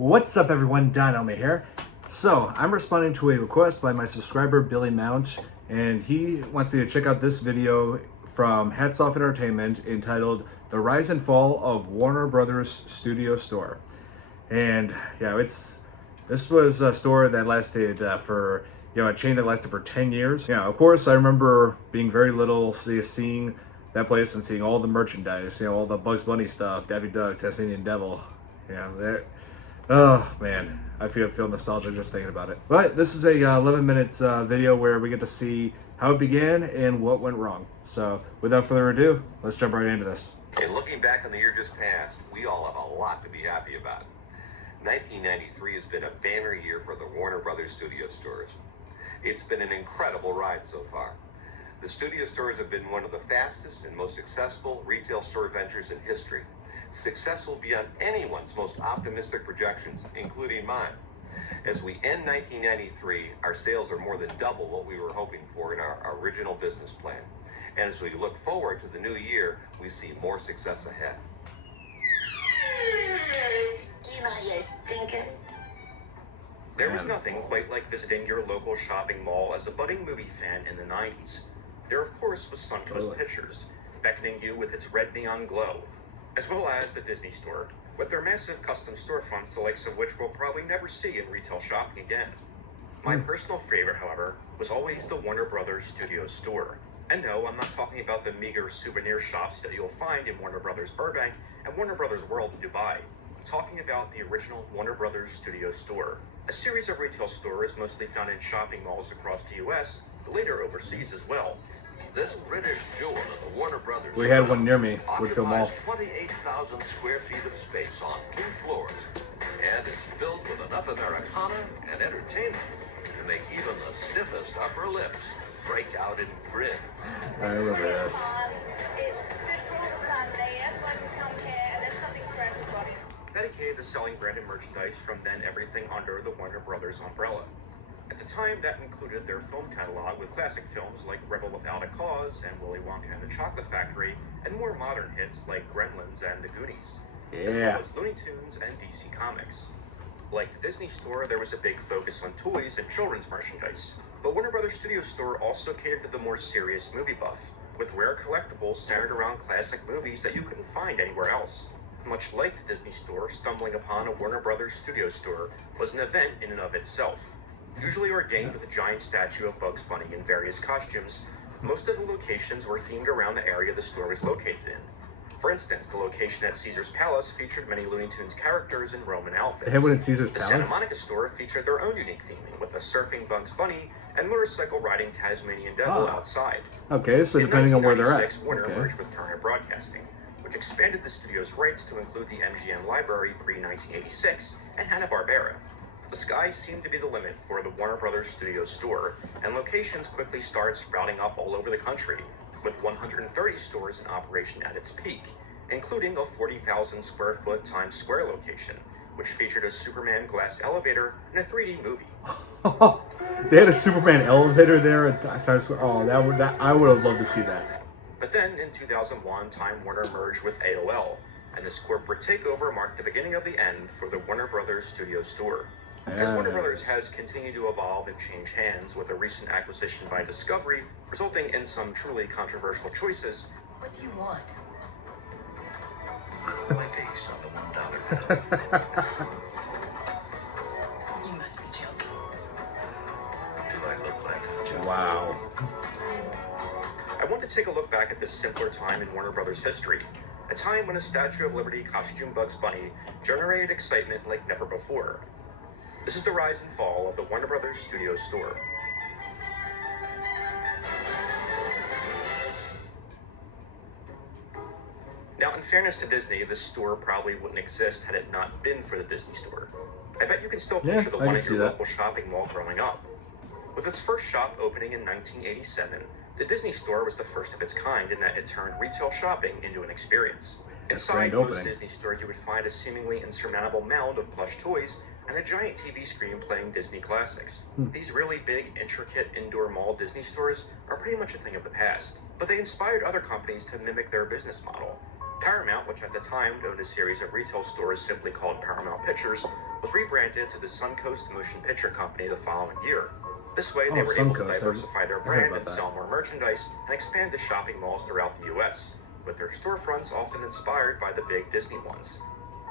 What's up everyone, Don Elmi here. So I'm responding to a request by my subscriber Billy Mount, and he wants me to check out this video from Hats Off Entertainment entitled The Rise and Fall of Warner Brothers Studio Store. And yeah, this was a store that lasted a chain that lasted for 10 years. Yeah, of course I remember being very little, seeing that place and seeing all the merchandise, all the Bugs Bunny stuff, Daffy Duck, Tasmanian Devil. Oh man, I feel nostalgic just thinking about it. But this is a 11-minute video where we get to see how it began and what went wrong. So without further ado, let's jump right into this. And looking back on the year just passed, we all have a lot to be happy about. 1993 has been a banner year for the Warner Brothers studio stores. It's been an incredible ride so far. The studio stores have been one of the fastest and most successful retail store ventures in history. Successful beyond anyone's most optimistic projections, including mine. As we end 1993, our sales are more than double what we were hoping for in our original business plan. And as we look forward to the new year, we see more success ahead. There was nothing quite like visiting your local shopping mall as a budding movie fan in the 90s. There, of course, was Suncoast Pictures, beckoning you with its red neon glow, as well as the Disney Store, with their massive custom storefronts, the likes of which we'll probably never see in retail shopping again. My personal favorite, however, was always the Warner Brothers Studio Store. And no, I'm not talking about the meager souvenir shops that you'll find in Warner Brothers Burbank and Warner Brothers World in Dubai. I'm talking about the original Warner Brothers Studio Store, a series of retail stores mostly found in shopping malls across the US, but later overseas as well. This British jewel of the Warner Brothers We had one near me, Woodfield Mall. occupies 28,000 square feet of space on 2 floors, and is filled with enough Americana and entertainment to make even the stiffest upper lips break out in grins. I remember this. It's good for all the family. Everyone can come here and there's something for everybody. Dedicated to selling branded merchandise from then everything under the Warner Brothers umbrella. At the time, that included their film catalog with classic films like Rebel Without a Cause and Willy Wonka and the Chocolate Factory, and more modern hits like Gremlins and The Goonies, as well as Looney Tunes and DC Comics. Like the Disney Store, there was a big focus on toys and children's merchandise, but Warner Brothers Studio Store also catered to the more serious movie buff, with rare collectibles centered around classic movies that you couldn't find anywhere else. Much like the Disney Store, stumbling upon a Warner Brothers Studio Store was an event in and of itself. Usually ordained with a giant statue of Bugs Bunny in various costumes, most of the locations were themed around the area the store was located in. For instance, the location at Caesar's Palace featured many Looney Tunes characters in Roman outfits. They had one in Caesar's The Palace? Santa Monica store featured their own unique theming, with a surfing Bugs Bunny and motorcycle-riding Tasmanian Devil outside. Okay, so In depending on where they're at. 1996, Warner merged with Turner Broadcasting, which expanded the studio's rights to include the MGM library pre-1986 and Hanna-Barbera. The sky seemed to be the limit for the Warner Brothers Studio Store, and locations quickly started sprouting up all over the country, with 130 stores in operation at its peak, including a 40,000 square foot Times Square location, which featured a Superman glass elevator and a 3D movie. They had a Superman elevator there at Times Square. Oh, I would have loved to see that. But then, in 2001, Time Warner merged with AOL, and this corporate takeover marked the beginning of the end for the Warner Brothers Studio Store. As Warner Brothers has continued to evolve and change hands with a recent acquisition by Discovery, resulting in some truly controversial choices. What do you want? My face on the $1 bill. You must be joking. Do I look like a joke? Wow. I want to take a look back at this simpler time in Warner Brothers history, a time when a Statue of Liberty costume Bugs Bunny generated excitement like never before. This is the rise and fall of the Warner Brothers Studio Store. Now, in fairness to Disney, this store probably wouldn't exist had it not been for the Disney Store. I bet you can still picture the one at your local shopping mall growing up. With its first shop opening in 1987, the Disney Store was the first of its kind in that it turned retail shopping into an experience. Inside most Disney stores, you would find a seemingly insurmountable mound of plush toys and a giant TV screen playing Disney classics. These really big, intricate indoor mall Disney stores are pretty much a thing of the past, but they inspired other companies to mimic their business model. Paramount, which at the time owned a series of retail stores simply called Paramount Pictures, was rebranded to the Suncoast Motion Picture Company the following year. This way, they Oh, were able to Suncoast. diversify their I heard brand about and that. sell more merchandise and expand to shopping malls throughout the U.S., with their storefronts often inspired by the big Disney ones.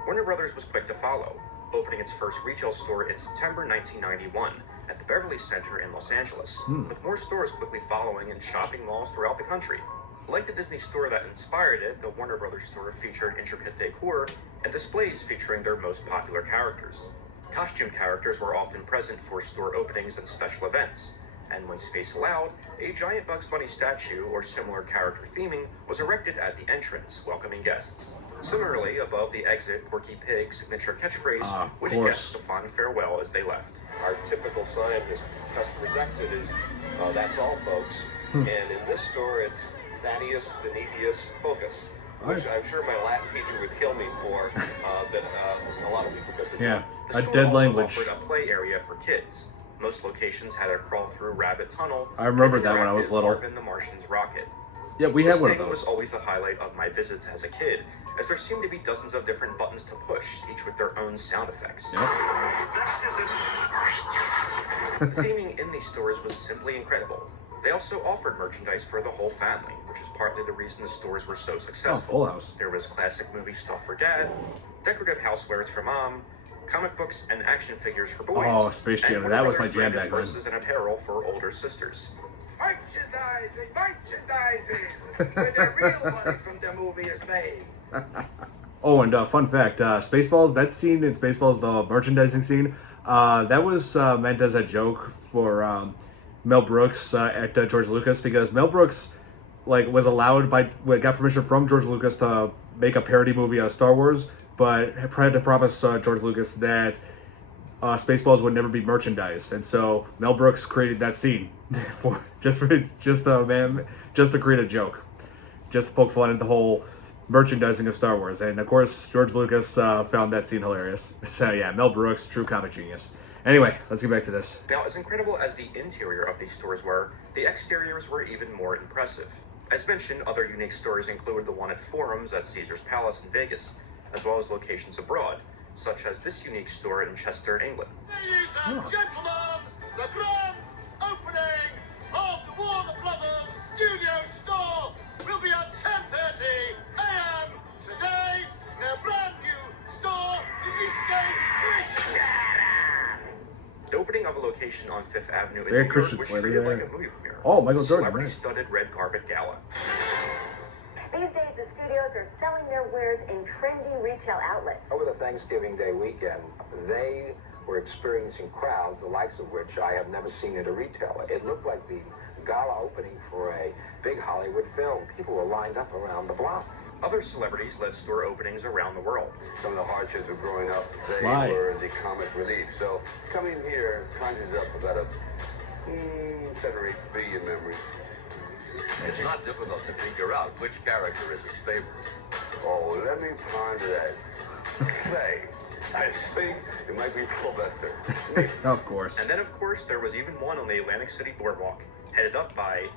Warner Brothers was quick to follow, opening its first retail store in September 1991 at the Beverly Center in Los Angeles, with more stores quickly following in shopping malls throughout the country. Like the Disney store that inspired it, the Warner Brothers store featured intricate decor and displays featuring their most popular characters. Costume characters were often present for store openings and special events, and when space allowed, a giant Bugs Bunny statue or similar character theming was erected at the entrance, welcoming guests. Similarly, above the exit, Porky Pig's signature catchphrase wished guests a fond farewell as they left. Our typical sign as customers exit is, that's all, folks. And in this store, it's Thaddeus, the Needius, Focus, which I'm sure my Latin teacher would kill me for, but a lot of people get the joke. The A store dead also language. offered a play area for kids. Most locations had a crawl-through rabbit tunnel. I remember and that when I was interactive little. Marvin the Martian's rocket. Yeah, we This had one of thing was those. always the highlight of my visits as a kid, as there seemed to be dozens of different buttons to push, each with their own sound effects. Yep. The theming in these stores was simply incredible. They also offered merchandise for the whole family, which is partly the reason the stores were so Oh, successful. Full House. There was classic movie stuff for dad, decorative housewares for mom, comic books and action figures for boys. Oh, Space and Jam. Warner That was my Brothers jam branded back then. purses and apparel for older sisters. Merchandising, where the real money from the movie is made. Oh, and fun fact, Spaceballs, that scene in Spaceballs, the merchandising scene, that was meant as a joke for Mel Brooks at George Lucas, because Mel Brooks was allowed got permission from George Lucas to make a parody movie of Star Wars, but had to promise George Lucas that Spaceballs would never be merchandised, and so Mel Brooks created that scene just to create a joke, just to poke fun at the whole merchandising of Star Wars. And of course, George Lucas found that scene hilarious. So yeah, Mel Brooks, true comic genius. Anyway, let's get back to this. Now, as incredible as the interior of these stores were, the exteriors were even more impressive. As mentioned, other unique stores include the one at Forums at Caesar's Palace in Vegas, as well as locations abroad, such as this unique store in Chester, England. Ladies and gentlemen, the grand opening of the Warner Brothers Studio Store will be at 10:30 a.m. today in a brand new store in Eastgate Street. The opening of a location on Fifth Avenue in Very New York Christian was Slater treated there. like a movie premiere. Oh, Michael Jordan, right. Celebrity-studded red carpet gala. These days, the studios are selling their wares in trendy retail outlets. Over the Thanksgiving Day weekend, they were experiencing crowds, the likes of which I have never seen at a retailer. It looked like the gala opening for a big Hollywood film. People were lined up around the block. Other celebrities led store openings around the world. Some of the hardships of growing up, they Sly. were the comic relief. So coming here conjures up about a 7 or 8 billion memories. It's not difficult to figure out which character is his favorite. Oh, let me ponder that. Say, I think it might be Sylvester. Of course. And then, of course, there was even one on the Atlantic City boardwalk, headed up by...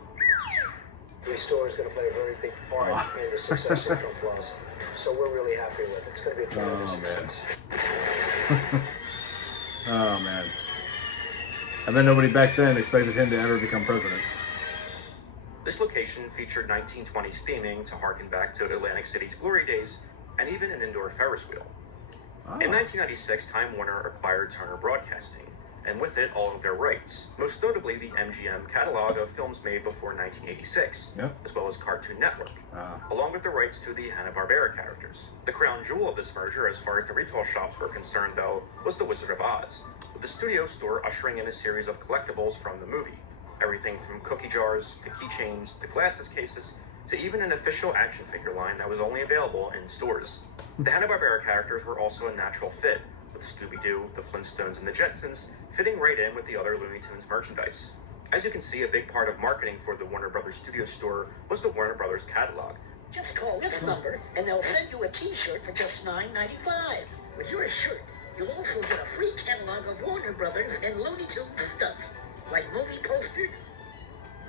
The store is going to play a very big part in the success of Trump Plaza. So we're really happy with it. It's going to be a tremendous success. Oh man. I bet nobody back then expected him to ever become president. This location featured 1920s theming to harken back to Atlantic City's glory days, and even an indoor Ferris wheel. In 1996, Time Warner acquired Turner Broadcasting, and with it, all of their rights, most notably the MGM catalog of films made before 1986, as well as Cartoon Network, along with the rights to the Hanna-Barbera characters. The crown jewel of this merger, as far as the retail shops were concerned, though, was The Wizard of Oz, with the studio store ushering in a series of collectibles from the movie. Everything from cookie jars, to keychains, to glasses cases, to even an official action figure line that was only available in stores. The Hanna-Barbera characters were also a natural fit, with Scooby-Doo, the Flintstones, and the Jetsons fitting right in with the other Looney Tunes merchandise. As you can see, a big part of marketing for the Warner Brothers Studio Store was the Warner Brothers catalog. Just call this number, and they'll send you a t-shirt for just $9.95. With your shirt, you'll also get a free catalog of Warner Brothers and Looney Tunes stuff, like movie posters,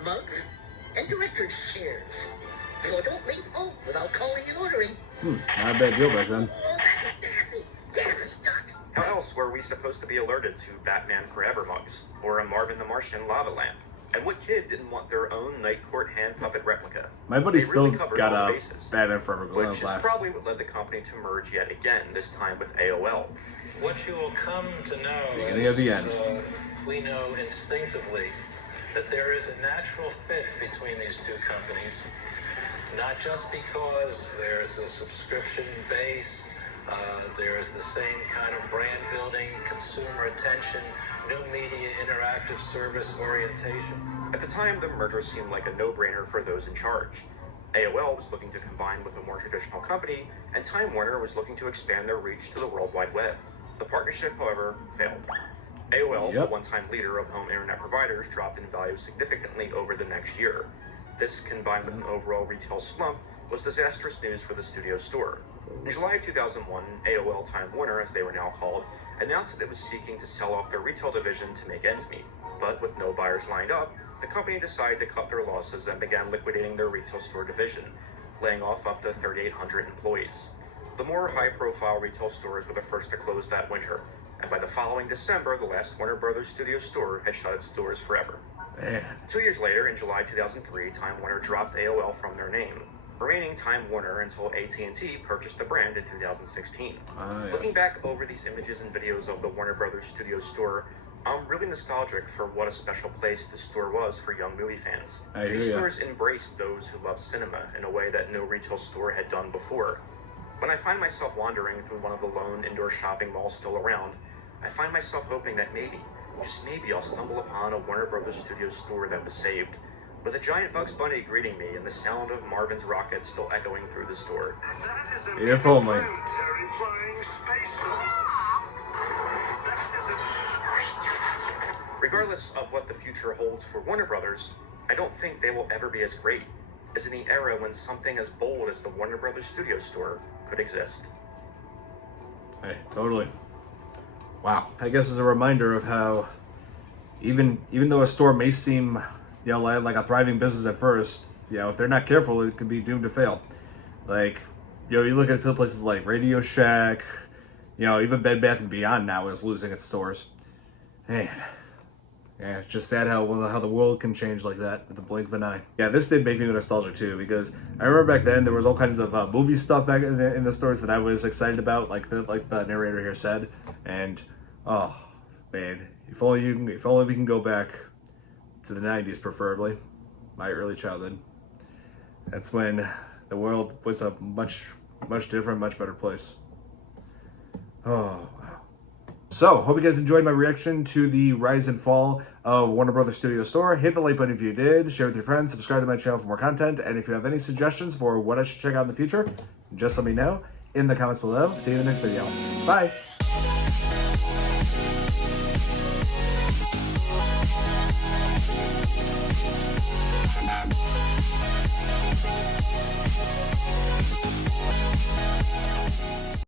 mugs, and director's chairs. So don't leave home without calling and ordering. Not a bad deal back then. Oh, that's Daffy! Daffy Duck! How else else were we supposed to be alerted to Batman Forever mugs or a Marvin the Martian lava lamp? And what kid didn't want their own Night Court hand puppet replica? My buddy They really still covered got all the a bases, Batman Forever glove which is glass. probably what led the company to merge yet again, this time with AOL. What you will come to know Beginning of the end. We know instinctively that there is a natural fit between these two companies, not just because there's a subscription base, there's the same kind of brand building, consumer attention, new media interactive service orientation. At the time, the merger seemed like a no-brainer for those in charge. AOL was looking to combine with a more traditional company, and Time Warner was looking to expand their reach to the World Wide Web. The partnership, however, failed. AOL, the one-time leader of home internet providers, dropped in value significantly over the next year. This, combined with an overall retail slump, was disastrous news for the studio store. In July of 2001, AOL Time Warner, as they were now called, announced that it was seeking to sell off their retail division to make ends meet. But with no buyers lined up, the company decided to cut their losses and began liquidating their retail store division, laying off up to 3,800 employees. The more high-profile retail stores were the first to close that winter, and by the following December, the last Warner Brothers studio store had shut its doors forever. Man. 2 years later, in July 2003, Time Warner dropped AOL from their name, remaining Time Warner until AT&T purchased the brand in 2016. Yes. Looking back over these images and videos of the Warner Brothers studio store, I'm really nostalgic for what a special place this store was for young movie fans. These stores embraced those who love cinema in a way that no retail store had done before. When I find myself wandering through one of the lone indoor shopping malls still around, I find myself hoping that maybe, just maybe, I'll stumble upon a Warner Brothers studio store that was saved, with a giant Bugs Bunny greeting me and the sound of Marvin's rocket still echoing through the store. If only. Regardless of what the future holds for Warner Brothers, I don't think they will ever be as great as in the era when something as bold as the Warner Brothers studio store could exist. Hey, totally. Wow. I guess it's a reminder of how even though a store may seem, you know, like a thriving business at first, you know, if they're not careful, it could be doomed to fail. Like, you know, you look at places like Radio Shack, you know, even Bed Bath & Beyond now is losing its stores. Man, yeah, it's just sad how the world can change like that with the blink of an eye. Yeah, this did make me nostalgic too, because I remember back then there was all kinds of movie stuff back in the stores that I was excited about, like the narrator here said. And oh man, if only we can go back to the 90s, preferably my early childhood. That's when the world was a much different, much better place. Oh. So, hope you guys enjoyed my reaction to the rise and fall of Warner Brothers Studio Store. Hit the like button if you did, share with your friends, subscribe to my channel for more content, and if you have any suggestions for what I should check out in the future, just let me know in the comments below. See you in the next video. Bye!